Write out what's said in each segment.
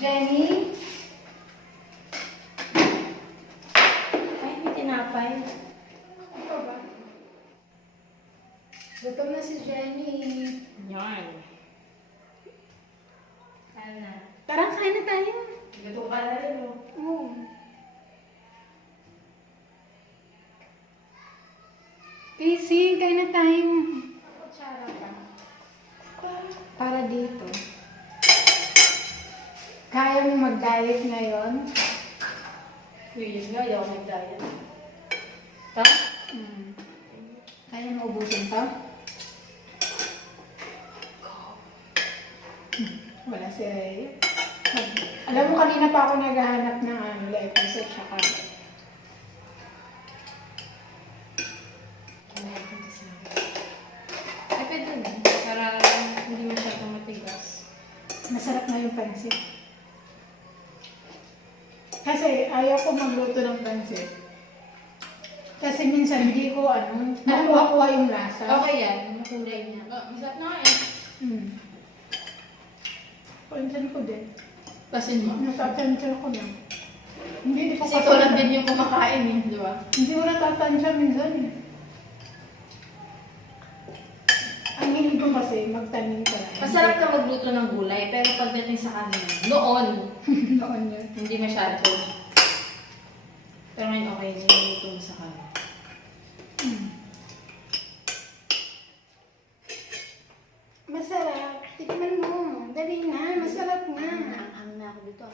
Jenny? Ay, may tinapay. Ano ba? Gutom na si Jenny. Yan. Kaya na. Tara, kain na tayo. Gutom ka na rin, oh. Oo. Casey, kain na tayo. Kutsara pa. Para dito. Kaya mo mag-diet ngayon? Yun nga, ayaw ko mag-diet. Ta? Kaya mo ubusin to? Wala si Ray. Alam mo, kanina pa ako naghahanap ng lettuce at saka. Ay, pwede na. Para hindi masyadong matigas. Masarap na yung pansit. Kasi ayaw ko magluto ng pansit. Kasi minsan hindi ko nakuha yung lasa. Okay yan. Makulay niya. Oh, masarap na nga eh. Pansin ko din. Pasin mo. Natatansya ko lang. Hindi ko Kasi ikaw lang din yung kumakain eh, di ba? Hindi ko natatansya minsan eh. Ang hilig ko kasi magtanim ka lang. Masarap ka magluto ng gulay, pero pagdating sa kanin, noon, Noon yun. hindi masyado. Pero ngayon okay na yung luto mo sa kanin. Masarap. Tikman mo. Dali na. Masarap na. Ang na ako dito.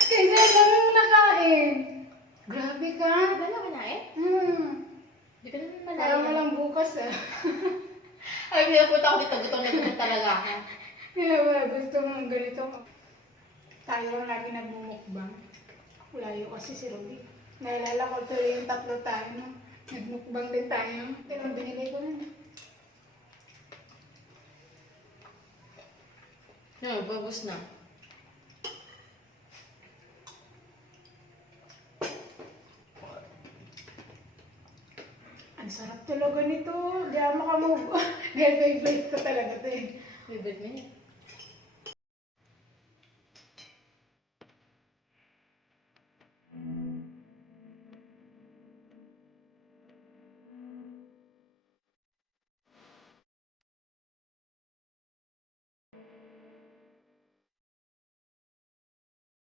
Kasi alam mo nakain. Grabe ka. Ba na kinain? Di ba naman Parang malayo? walang bukas ah. Ay, pinapunta ako dito. Gutom na gutom talaga ako. Kaya wala. Gusto mo ganito. Tayo lang lagi nagmumukbang. Layo kasi si Ruby. Naalala ko tuloy yung tatlo tayo. No? Nagmukbang din tayo. Pero binili ko na. No, babos na. Ang sarap talaga nito. Di ako makamove. Dahil favorite ko talaga ito eh. Favorite mo yun?